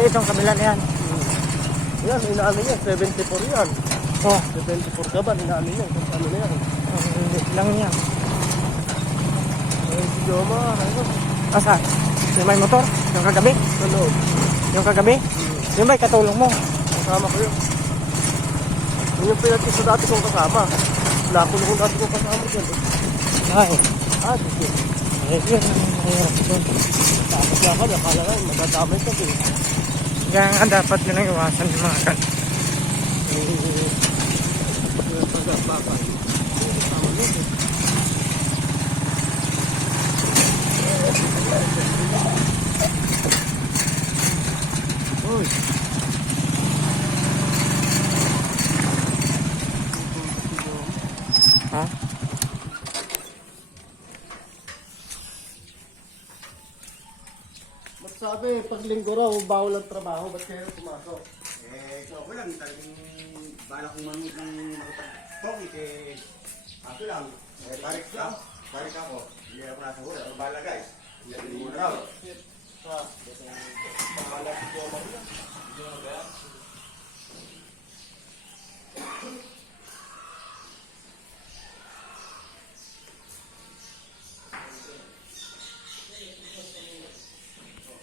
Itong kabila na yan. Yan, inaano niya, 74 yan. Oh, 74 ka ba, inaano niya, kung ano na yan. hindi lang yan. Ay, si Joma, ano? Asa? Yung may motor? Yung kagabi? Sa loob. Yung kagabi? Yung may katulong mo? Kasama ko yun. Yun yung pinatid sa dati kong kasama. Nakulong kong dati kong kasama dyan. Ay. Sige. Ay, yun. Mahirap doon. Tapos lang ka, nakala nga, magdadamay ka eh. Kaya nga dapat yun ang iwasan ng mga kan. Uy. Ha? Ba't sabi, pag linggo raw, bawal ang trabaho, ba't kayo pumasok? So ako lang, talagang bala kong mamit ng makapag-talk eh, ako lang, tarik ako, hindi ako nasa hula, ang bala guys, hindi mo raw. Bahala si Joma.